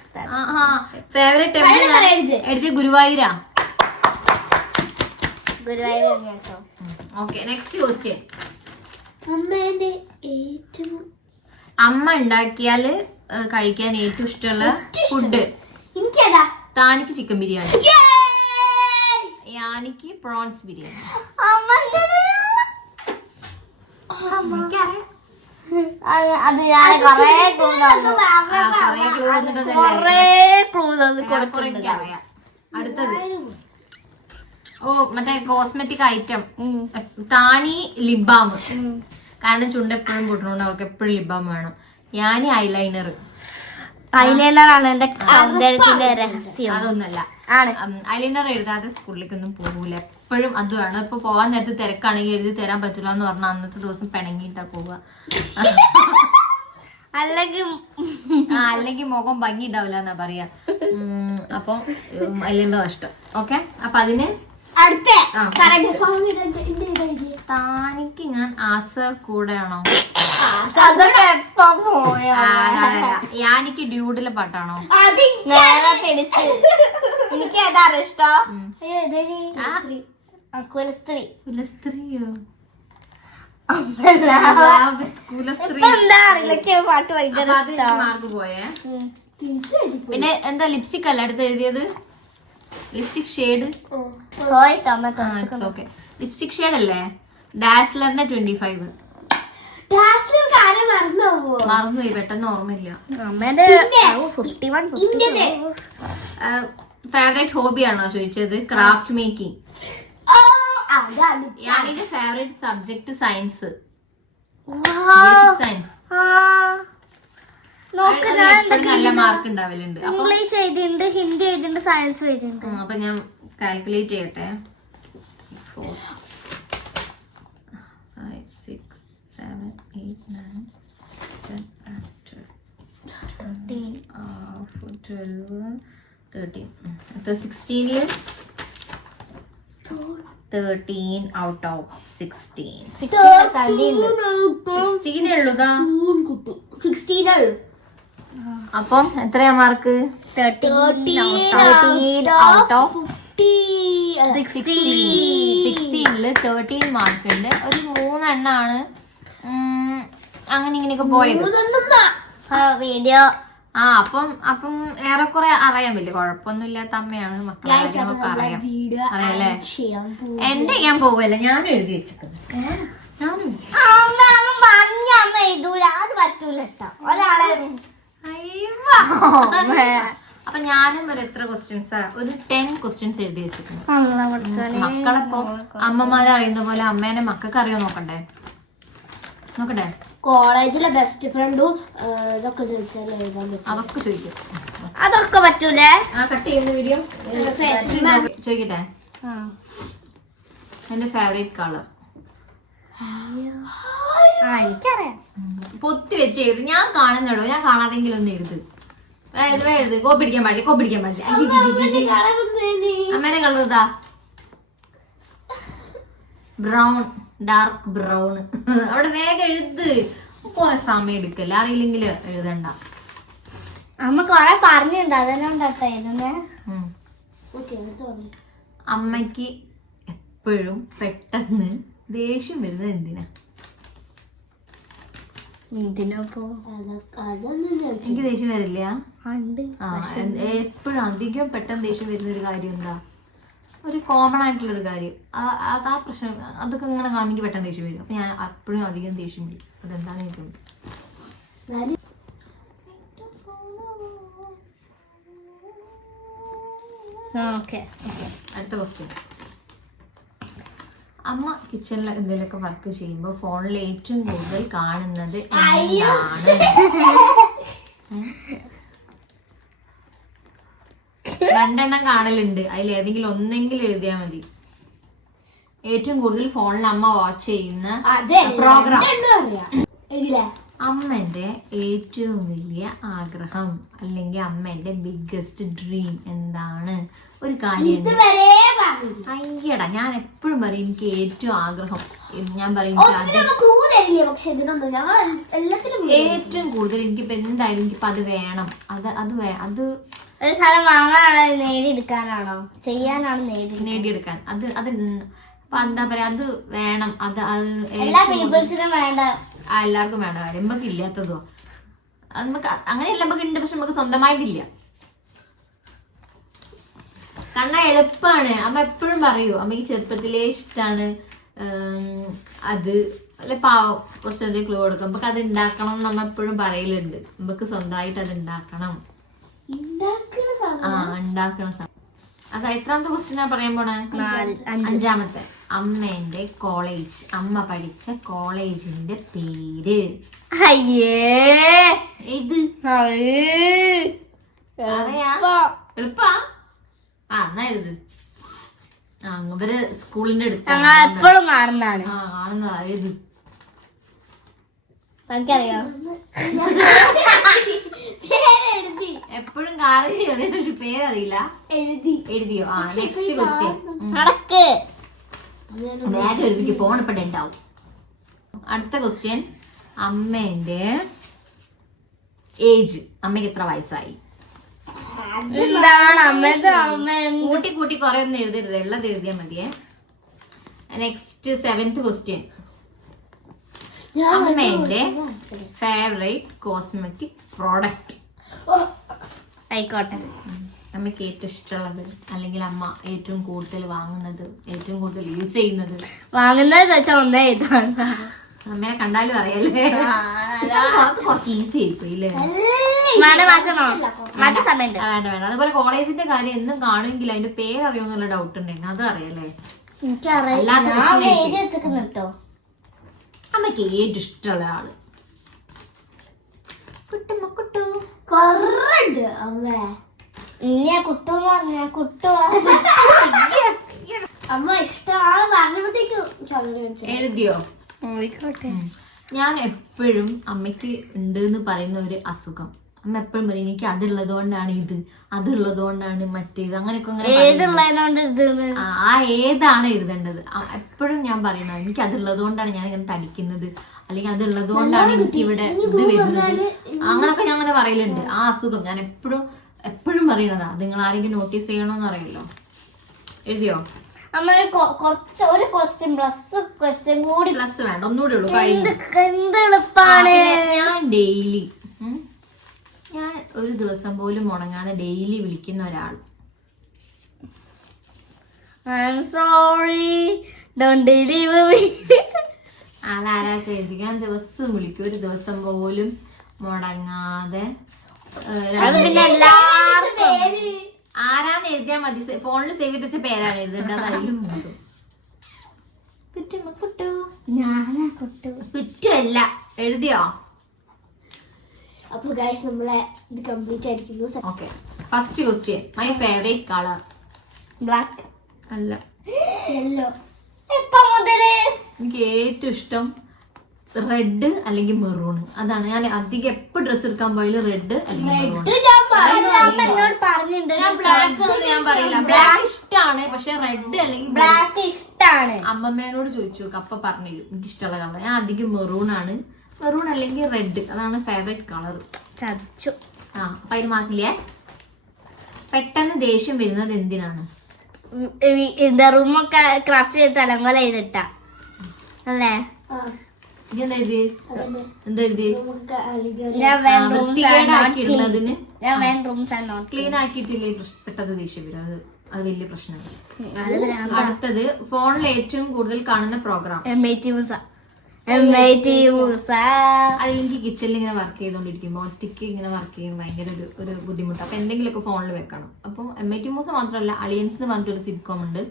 Favourite temple എഴുതിയ ഗുരുവായൂരാ. ഗുരുവായൂർ കേട്ടോ. Okay, next question. അമ്മേന്റെ ഏറ്റവും അമ്മ ഉണ്ടാക്കിയാല് കഴിക്കാൻ ഏറ്റവും ഇഷ്ടമുള്ള ഫുഡ്. എനിക്കതാ. താനിക്ക് ചിക്കൻ ബിരിയാണി, യാനിക്ക് പ്രോൺസ് ബിരിയാണി. അത് ഞാൻ കൊറേ ക്ലൂ എനിക്കറിയാം. അടുത്തത് മറ്റേ കോസ്മെറ്റിക് ഐറ്റം. താനി ലിബാം, കാരണം ചുണ്ട് എപ്പോഴും പൊട്ടണോണ്ട് അവർക്ക് എപ്പോഴും ലിബാം വേണം. ഞാന് ഐലൈനർ. ഐലൈനറാണ് എന്റെ സൗന്ദര്യത്തിന്റെ രഹസ്യം. അതൊന്നുമല്ല, ആണ്. ഐലൈനർ എഴുതാതെ സ്കൂളിലേക്കൊന്നും പോകൂല. എപ്പോഴും അതുമാണ്. ഇപ്പൊ പോവാൻ നേരത്ത് തിരക്കാണെങ്കിൽ എഴുതി തരാൻ പറ്റില്ല എന്ന് പറഞ്ഞാൽ അന്നത്തെ ദിവസം പിണങ്ങിയിട്ടാ പോവുക. അല്ലെങ്കിൽ മുഖം ഭംഗി ഉണ്ടാവില്ല എന്നാ പറയാ. അപ്പം ഐലൈനർ ഇഷ്ടം. ഓക്കെ, അപ്പൊ അതിന് താനിക്ക് ഞാൻ ആസർ കൂടെയാണോ? യാനിക്ക് ഡ്യൂഡിലെ പാട്ടാണോ? എനിക്ക് ഏതാണ് ഇഷ്ടം? കുലസ്ത്രീയോ? പാട്ട് ഭയങ്കര മാർക്ക് പോയേ. പിന്നെ എന്താ ലിപ്സ്റ്റിക് അല്ല അടുത്ത് എഴുതിയത്? Lipstick shade. Okay, lipstick shade അല്ലേ? ഡാസ്ലറിന്റെ 25. മറന്നുപോയി, പെട്ടെന്ന് ഓർമ്മയില്ല. ഫേവറേറ്റ് ഹോബിയാണോ ചോദിച്ചത്? Craft making. ഞാനിന്റെ ഫേവറേറ്റ് സബ്ജക്ട് സയൻസ്, സയൻസ്. നല്ല മാർക്ക് ഉണ്ടാവലുണ്ട്. ഇംഗ്ലീഷ് എഴുതിണ്ട്, ഹിന്ദി എഴുതിണ്ട്, സയൻസ് എഴുതിണ്ട്. അപ്പൊ ഞാൻ കാൽക്കുലേറ്റ് ചെയ്യട്ടെ. 4, 5, 6, 7, 8, 9, 10, 12, 13. 16 13 ഔട്ട് ഓഫ് 16. 16 ഉള്ളൂതാ. 16 ഉള്ളൂ. അപ്പം എത്രയാ മാർക്ക്? 13 out of 16. 13 മാർക്ക് ഉണ്ട്. ഒരു 3 എണ്ണാണ് അങ്ങനെ ഇങ്ങനെയൊക്കെ പോയത്. വീഡിയോ അപ്പം ഏറെക്കുറെ അറിയാൻ വലിയ കുഴപ്പമൊന്നുമില്ലാത്ത അമ്മയാണ്. മക്കളെ കാര്യങ്ങളൊക്കെ അറിയാം. അറിയാലേ? എന്റെ ഞാൻ പോവല്ല, ഞാനും എഴുതി വെച്ചിട്ടുണ്ട്. അമ്മ എഴുതൂല, അത് പറ്റൂല കേട്ടോ. ഒരാളെ അപ്പൊ ഞാനും ഒരു എത്ര ക്വസ്റ്റ്യൻസ്, ഒരു 10 ക്വസ്റ്റ്യൻസ് എഴുതി വെച്ചിട്ടുണ്ട്. മക്കളെപ്പോ അമ്മമാരെ അറിയുന്ന പോലെ അമ്മേനെ മക്കൾക്ക് അറിയോ നോക്കണ്ടേ? നോക്കട്ടെ. കോളേജിലെ ബെസ്റ്റ് ഫ്രണ്ടും ഇതൊക്കെ ചോദിച്ചാൽ എഴുതാൻ പറ്റും. അതൊക്കെ ചോദിക്കും. അതൊക്കെ പറ്റൂലേ? കട്ട് ചെയ്യുന്ന വീഡിയോ ചോദിക്കട്ടെ. എന്റെ ഫേവറേറ്റ് കളർ. എനിക്കറിയാം. പൊത്തി വെച്ച് എഴുത്. ഞാൻ കാണുന്നുള്ളൂ, ഞാൻ കാണാതെങ്കിലും ഒന്ന് എഴുത്. എഴുത്. കോപ്പിടിക്കാൻ പാടില്ല. അമ്മേനെ കളർ ഇതാ ബ്രൗൺ, ഡാർക്ക് ബ്രൗൺ. അവിടെ വേഗം എഴുത്. കൊറേ സമയം എടുക്കല്ല, അറിയില്ലെങ്കിൽ എഴുതണ്ട. അമ്മ കൊറേ പറഞ്ഞിട്ടുണ്ട്, അതിനോണ്ടാട്ടോ എഴുതുന്നേ. അമ്മക്ക് എപ്പോഴും പെട്ടെന്ന് ദേഷ്യം വരുന്നത് എന്തിനാ? എനിക്ക് ദേഷ്യം വരില്ല. എപ്പോഴും അധികം പെട്ടെന്ന് ദേഷ്യം വരുന്ന ഒരു കാര്യം എന്താ? ഒരു കോമൺ ആയിട്ടുള്ളൊരു കാര്യം. ആ പ്രശ്നം അതൊക്കെ ഇങ്ങനെ കാണുമെങ്കിൽ പെട്ടെന്ന് ദേഷ്യം വരും. അപ്പൊ ഞാൻ എപ്പോഴും അധികം ദേഷ്യം പിടിക്കും. അതെന്താന്ന് എനിക്ക് തോന്നുന്നു. അടുത്ത ക്വസ്റ്റ്യൻ. അമ്മ കിച്ചണിൽ എന്തെങ്കിലുമൊക്കെ വർക്ക് ചെയ്യുമ്പോൾ ഫോണിൽ ഏറ്റവും കൂടുതൽ കാണുന്നത് എന്താണ്? 2 കാണലുണ്ട്. അതിൽ ഏതെങ്കിലും ഒന്നെങ്കിലും എഴുതിയാൽ മതി. ഏറ്റവും കൂടുതൽ ഫോണിൽ അമ്മ വാച്ച് ചെയ്യുന്ന പ്രോഗ്രാം. അമ്മന്റെ ഏറ്റവും വലിയ ആഗ്രഹം അല്ലെങ്കിൽ അമ്മന്റെ ബിഗ്ഗസ്റ്റ് ഡ്രീം എന്താണ്? ഒരു കാര്യം അയ്യടാ, ഞാൻ എപ്പോഴും പറയും എനിക്ക് ഏറ്റവും ആഗ്രഹം. ഞാൻ പറയും ഏറ്റവും കൂടുതൽ എനിക്കിപ്പോ എന്തായാലും എനിക്കിപ്പോ അത് വേണം. അത് ഒരു സ്ഥലം വാങ്ങാനാണോ നേടിയെടുക്കാനാണോ ചെയ്യാനാണോ? നേടിയെടുക്കാൻ. അത് അപ്പൊ എന്താ പറയാ, അത് വേണം. അത് എല്ലാ പീപ്പിൾസിനും വേണ്ട. എല്ലാവർക്കും വേണ്ട കാര്യം നമുക്ക് ഇല്ലാത്തതോ. അത് നമുക്ക് അങ്ങനെയല്ല, നമുക്ക് ഉണ്ട്, പക്ഷെ നമുക്ക് സ്വന്തമായിട്ടില്ല. കാരണം എളുപ്പമാണ്. അമ്മ എപ്പോഴും പറയൂ, അമ്മക്ക് ചെറുപ്പത്തിലേ ഇഷ്ടമാണ് അത്. അല്ലെ പാവം കുറച്ചധികം ക്ലൂ കൊടുക്കും. നമുക്ക് അത് ഉണ്ടാക്കണം എന്ന് നമ്മ എപ്പോഴും പറയലുണ്ട്. നമുക്ക് സ്വന്തമായിട്ട് അത് ഉണ്ടാക്കണം. ഉണ്ടാക്കണ സാധനം. അത് എത്രാമത്തെ ക്വസ്റ്റ്യനാ പറയാൻ പോണേ? 5ാമത്തെ. അമ്മേന്റെ കോളേജ്, അമ്മ പഠിച്ച കോളേജിന്റെ പേര്. ഇത് എളുപ്പാ? എന്നാ എഴുത്. ഇവര് സ്കൂളിന്റെ അടുത്ത് എപ്പോഴും കാണുന്നതാണ്. കാണുന്നതാ. എഴുത്. എനിക്കറിയാം. എപ്പോഴും കാണുകയോ പക്ഷെ പേരറിയില്ല. എഴുതിയോ? Next question. ബാഗ് എഴുതിക്ക്, ഫോൺ ഇപ്പൊ ഡെഡ് ആവും. അടുത്ത ക്വസ്റ്റ്യൻ. അമ്മേന്റെ ഏജ്. അമ്മയ്ക്ക് എത്ര വയസ്സായി? കൂട്ടി കൂട്ടി കുറെ ഒന്നും എഴുതരുത്, ഉള്ളത് എഴുതിയാൽ മതിയേ. Next 7th question. അമ്മേന്റെ ഫേവറേറ്റ് കോസ്മെറ്റിക് പ്രോഡക്റ്റ്. ആയിക്കോട്ടെ. അമ്മയ്ക്ക് ഏറ്റവും ഇഷ്ടമുള്ളത്, അല്ലെങ്കിൽ അമ്മ ഏറ്റവും കൂടുതൽ വാങ്ങുന്നത്, ഏറ്റവും കൂടുതൽ യൂസ് ചെയ്യുന്നത്. വാങ്ങുന്നത് ചോദിച്ചാൽ ഒന്നേ ഇതാണ്. അമ്മേനെ കണ്ടാലും അറിയാലേ. കുറച്ച് ഈസി ആയിപ്പോയില്ലേ? വേണ്ട വേണ്ട. അതുപോലെ കോളേജിന്റെ കാര്യം എന്നും കാണുമെങ്കിൽ അതിന്റെ പേരറിയോന്നുള്ള ഡൗട്ട് ഉണ്ടായിരുന്നു. അത് അറിയാലേ? കേട്ടോ. അമ്മയ്ക്ക് ഏറ്റവും ഇഷ്ടമുള്ള ആള്. കുട്ടുമ്മ കുട്ടു. കുട്ടൂന്ന് പറഞ്ഞ കുട്ടു അമ്മ ഇഷ്ടമാണ് പറഞ്ഞപ്പോഴത്തേക്ക് എഴുതിയോ? ആയിക്കോട്ടെ. ഞാൻ എപ്പോഴും അമ്മയ്ക്ക് ഉണ്ട് എന്ന് പറയുന്ന ഒരു അസുഖം. അമ്മ എപ്പോഴും പറയും എനിക്ക് അതുള്ളത് കൊണ്ടാണ് ഇത്, അതുള്ളത് കൊണ്ടാണ് മറ്റേത്, അങ്ങനെയൊക്കെ ഏതാണ് എഴുതേണ്ടത്. എപ്പോഴും ഞാൻ പറയണത് എനിക്ക് അതുള്ളത് കൊണ്ടാണ് ഞാൻ ഇങ്ങനെ തടിക്കുന്നത്, അല്ലെങ്കിൽ അതുള്ളത് കൊണ്ടാണ് എനിക്ക് ഇവിടെ ഇത് വരുന്നത്, അങ്ങനൊക്കെ ഞാൻ അങ്ങനെ പറയലുണ്ട്. ആ അസുഖം ഞാൻ എപ്പോഴും പറയണതാ. നിങ്ങൾ ആരെങ്കിലും നോട്ടീസ് ചെയ്യണോന്ന് അറിയില്ലോ. എഴുതിയോ? അമ്മ കുറച്ച് ഒരു ക്വസ്റ്റ്യൻ ക്വസ്റ്റ്യൻ കൂടി. പ്ലസ് വേണ്ട, ഒന്നുകൂടെ ഉള്ളൂ. എന്തെളുപ്പാണ്. ഞാൻ ഒരു ദിവസം പോലും മുടങ്ങാതെ ഡെയിലി വിളിക്കുന്ന ഒരാൾ. I'm sorry, don't leave me. ആരാ ചെയ്തിരിക്കാൻ ദിവസം വിളിക്കും, ഒരു ദിവസം പോലും മുടങ്ങാതെ. ആരാന്ന് എഴുതിയാൽ മതി. ഫോണിൽ സേവ് ചെയ്ത് വെച്ച പേരാണ് എഴുതേണ്ടത്. അതിലും മുണ്ടും കുറ്റല്ല. എഴുതിയോ? അപ്പൊ ഗൈസ് നമ്മളെ ഇത് കംപ്ലീറ്റ് ആയിരിക്കുന്നു. Okay. First question. My favourite colour. Black അല്ല, യെല്ലോ. എപ്പോ മുതല്? എനിക്ക് ഏറ്റവും ഇഷ്ടം റെഡ് അല്ലെങ്കിൽ മെറൂൺ. അതാണ് ഞാൻ അധികം എപ്പോ ഡ്രസ് എടുക്കാൻ പോയാലും റെഡ് അല്ലെങ്കിൽ മെറൂൺ. ഞാൻ ബ്ലാക്ക് ഒന്നും ഞാൻ പറയില്ല. ബ്ലാക്ക് ഇഷ്ടമാണ്, പക്ഷെ റെഡ് അല്ലെങ്കിൽ ബ്ലാക്ക് ഇഷ്ടാണ്. അമ്മമ്മേനോട് ചോദിച്ചു നോക്ക്, അപ്പൊ പറഞ്ഞു എനിക്ക് ഇഷ്ടമുള്ള കളർ. ഞാൻ അധികം മെറൂൺ ആണ്. മെറൂൺ അല്ലെങ്കിൽ റെഡ്, അതാണ് ഫേവറേറ്റ് കളർ. ചതിച്ചു. അപ്പൊ അതിന് മാറ്റില്ലേ. പെട്ടെന്ന് ദേഷ്യം വരുന്നത് എന്തിനാണ്? എന്താ റൂമൊക്കെ ക്രാഫ്റ്റ് ചെയ്ത് തലങ്കോല ചെയ്തിട്ട അല്ലേ? ക്ലീൻ ആക്കിയിട്ടില്ലേ പെട്ടെന്ന് ദേഷ്യം വരും. അത് വലിയ പ്രശ്നമാണ്. അടുത്തത് ഫോണിൽ ഏറ്റവും കൂടുതൽ കാണുന്ന പ്രോഗ്രാം. അതിലെനിക്ക് കിച്ചണിൽ ഇങ്ങനെ വർക്ക് ചെയ്തോണ്ടിരിക്കുമ്പോ ഒറ്റയ്ക്ക് ഇങ്ങനെ വർക്ക് ചെയ്യുമ്പോൾ ഭയങ്കര ഒരു ബുദ്ധിമുട്ട്. അപ്പൊ എന്തെങ്കിലുമൊക്കെ ഫോണിൽ വെക്കണം. അപ്പം MIT മൂസ മാത്രമല്ല, അളിയൻസ് എന്ന് പറഞ്ഞിട്ടൊരു സിറ്റ്കോം ഉണ്ട്.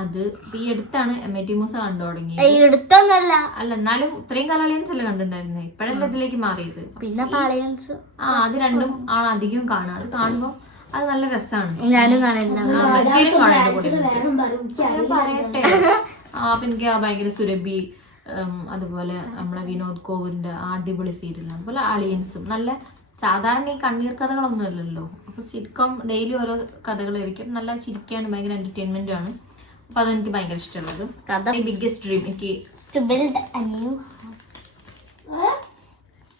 അത് ഈ അടുത്താണ് MIT മൂസ കണ്ടു തുടങ്ങിയത്. അല്ല, എന്നാലും ഇത്രയും കാലം അളിയൻസ് അല്ലേ കണ്ടിട്ടുണ്ടായിരുന്നത്. ഇപ്പോഴല്ല ഇതിലേക്ക് മാറിയത്. പിന്നെ അത് രണ്ടും ആണ് അധികം കാണുക. അത് കാണുമ്പോ അത് നല്ല രസമാണ്. ഞാനും കാണില്ല. അപ്പൊ എനിക്ക് ഭയങ്കര സുരഭി, അതുപോലെ നമ്മളെ വിനോദ് കോവിന്റെ അടിപൊളി സീരിയലാണ്. അതുപോലെ അളിയൻസും നല്ല. സാധാരണ ഈ കണ്ണീർ കഥകളൊന്നും അല്ലല്ലോ. അപ്പൊ സിറ്റ്കോം ഡെയിലി ഓരോ കഥകളായിരിക്കും. നല്ല ചിരിക്കാനും ഭയങ്കര എന്റർടൈൻമെന്റ് ആണ്. അപ്പൊ അതെനിക്ക് ഭയങ്കര ഇഷ്ടമുള്ളത്. ബിഗ്ഗസ്റ്റ് ഡ്രീം എനിക്ക്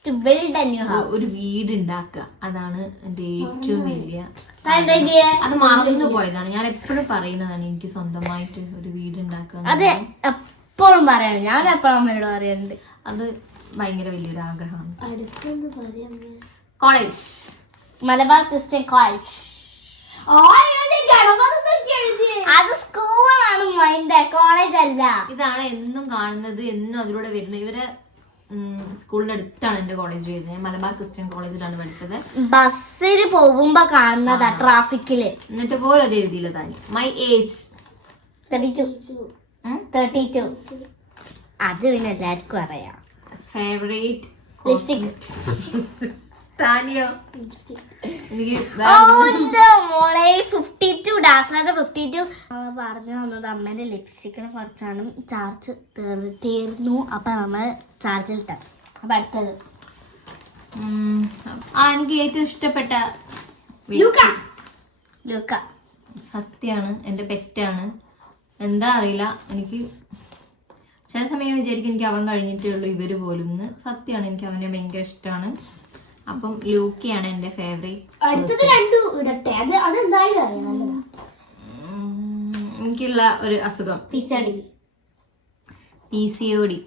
to build a new house. ഒരു വീട് ഉണ്ടാക്കുക, അതാണ് എന്റെ ഏറ്റവും വലിയ. എന്താ idea? അത് മറന്നു പോയതാണ്. ഞാൻ എപ്പോഴും പറയുന്നതാണ് എനിക്ക് സ്വന്തമായിട്ട് ഒരു വീട് ഉണ്ടാക്കുക. അത് എപ്പോഴും പറയണം, ഞാൻ എപ്പോഴും അമ്മയോട് പറയാറുണ്ട്. അത് ഭയങ്കര വലിയൊരു ആഗ്രഹമാണ്. അടുത്തൊന്ന് പറയാം. College, Malabar Christian college. അത് സ്കൂളാണ്, മൈൻഡ് കോളേജ് അല്ല. ഇതാണ് എന്നും കാണുന്നത്, എന്നും അതിലൂടെ വരുന്നത്. ഇവരെ സ്കൂളിന്റെ അടുത്താണ് എന്റെ കോളേജ് വരുന്നത്. മലബാർ ക്രിസ്ത്യൻ കോളേജിലാണ് പഠിച്ചത്. ബസ്സിൽ പോകുമ്പോ കാണുന്നതാ ട്രാഫിക്കില്. എന്നിട്ട് പോലും അത് എഴുതിയില്ല താനി. My age 32. അത് പിന്നെ എല്ലാവർക്കും അറിയാം. Favourite lipstick. താനിയോ? എനിക്ക് മോളെ 52 ഡാസ്ലറുടെ 52 പറഞ്ഞു തന്നത് അമ്മേന്റെ ലിപ്സ്റ്റിക്കിനെ കുറച്ചാണ്. ചാർജ് തീർന്നു, അപ്പൊ നമ്മള് ചാർജിൽ ഇട്ട. അപ്പൊ അടുത്തത് എനിക്ക് ഏറ്റവും ഇഷ്ടപ്പെട്ട ലൂക്ക. സത്യാണ്, എന്റെ പെറ്റാണ്. എന്താ അറിയില്ല, എനിക്ക് ചില സമയം വിചാരിക്കും എനിക്ക് അവൻ കഴിഞ്ഞിട്ടേ ഉള്ളൂ ഇവര് പോലും. സത്യമാണ്, എനിക്ക് അവനെ ഭയങ്കര ഇഷ്ടമാണ്. അപ്പം ലൂക്കയാണ് എന്റെ ഫേവറേറ്റ്. അടുത്തത് രണ്ടു ഇടട്ടെ, അത് എന്തായാലും അറിയാം. എനിക്കുള്ള ഒരു അസുഖം PCOD.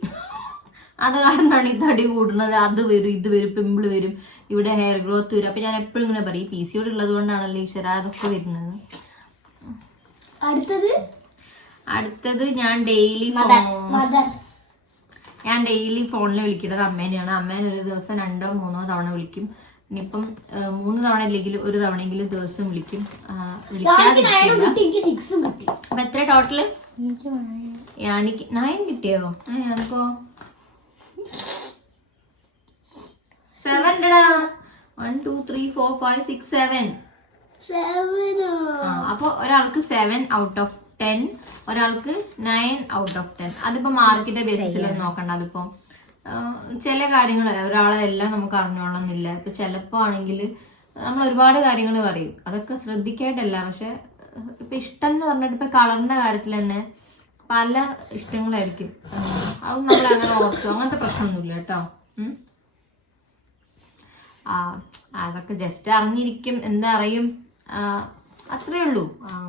അത് കാരണമാണ് ഈ തടി കൂടുന്നത്. അത് വരും, ഇത് വരും, പിമ്പിൾ വരും, ഇവിടെ ഹെയർ ഗ്രോത്ത് വരും. അപ്പൊ ഞാൻ എപ്പോഴും ഇങ്ങനെ പറയും PCOD ഉള്ളത് കൊണ്ടാണല്ലോ ഈശ്വര അതൊക്കെ വരുന്നത്. അടുത്തത് ഞാൻ ഡെയിലി ഫോണിൽ വിളിക്കുന്നത് അമ്മേനെയാണ്. അമ്മേനെ ഒരു ദിവസം 2-3 തവണ വിളിക്കും. ഇനിയിപ്പം 3 തവണ ഇല്ലെങ്കിൽ ഒരു തവണയെങ്കിലും ദിവസം വിളിക്കും. അപ്പൊ എത്ര ടോട്ടല്? എനിക്ക് 9 കിട്ടിയോ? ഞാനിപ്പോ 7. 1 2 3 4 5 6 7. അപ്പൊ ഒരാൾക്ക് 7 ഔട്ട് ഓഫ് 10, ഒരാൾക്ക് 9 ഔട്ട് ഓഫ് 10. അതിപ്പോ മാർക്കിന്റെ ബേസിസിലൊന്നും നോക്കണ്ട. അതിപ്പോ ചില കാര്യങ്ങൾ ഒരാളെ എല്ലാം നമുക്ക് അറിഞ്ഞോളന്നില്ല. ഇപ്പൊ ചിലപ്പോ ആണെങ്കിൽ നമ്മൾ ഒരുപാട് കാര്യങ്ങൾ പറയും, അതൊക്കെ ശ്രദ്ധിക്കായിട്ടല്ല. പക്ഷെ ഇപ്പൊ ഇഷ്ടം എന്ന് പറഞ്ഞിട്ട് ഇപ്പൊ കളറിന്റെ കാര്യത്തിൽ തന്നെ പല ഇഷ്ടങ്ങളായിരിക്കും. അത് നമ്മൾ അങ്ങനെ ഓർത്തു, അങ്ങനത്തെ പ്രശ്നമൊന്നുമില്ല കേട്ടോ. അതൊക്കെ ജസ്റ്റ് അറിഞ്ഞിരിക്കും, എന്താ അറിയും, അത്രേ ഉള്ളൂ.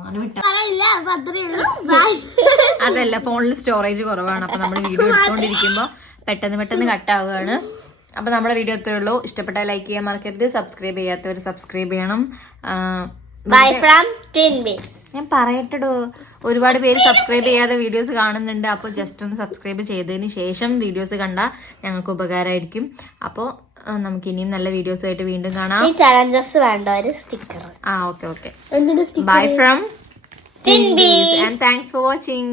അങ്ങനെ വിട്ടാ അതല്ല, ഫോണിൽ സ്റ്റോറേജ് കുറവാണ്. അപ്പൊ നമ്മൾ വീഡിയോ എടുത്തോണ്ടിരിക്കുമ്പോ പെട്ടെന്ന് കട്ടാവുകയാണ്. അപ്പൊ നമ്മുടെ വീഡിയോ അത്രേ ഉള്ളൂ. ഇഷ്ടപ്പെട്ടാൽ ലൈക്ക് ചെയ്യാൻ മറക്കരുത്. സബ്സ്ക്രൈബ് ചെയ്യാത്തവർ സബ്സ്ക്രൈബ് ചെയ്യണം. ഞാൻ പറയട്ടോ, ഒരുപാട് പേര് സബ്സ്ക്രൈബ് ചെയ്യാതെ വീഡിയോസ് കാണുന്നുണ്ട്. അപ്പോൾ ജസ്റ്റ് ഒന്ന് സബ്സ്ക്രൈബ് ചെയ്തതിന് ശേഷം വീഡിയോസ് കണ്ടാൽ ഞങ്ങൾക്ക് ഉപകാരമായിരിക്കും. അപ്പോൾ നമുക്ക് ഇനിയും നല്ല വീഡിയോസ് ആയിട്ട് വീണ്ടും കാണാം. ഈ ചലഞ്ചസ് വേണ്ട ഒരു sticker. Okay. Bye from Tin Bees and thanks for watching.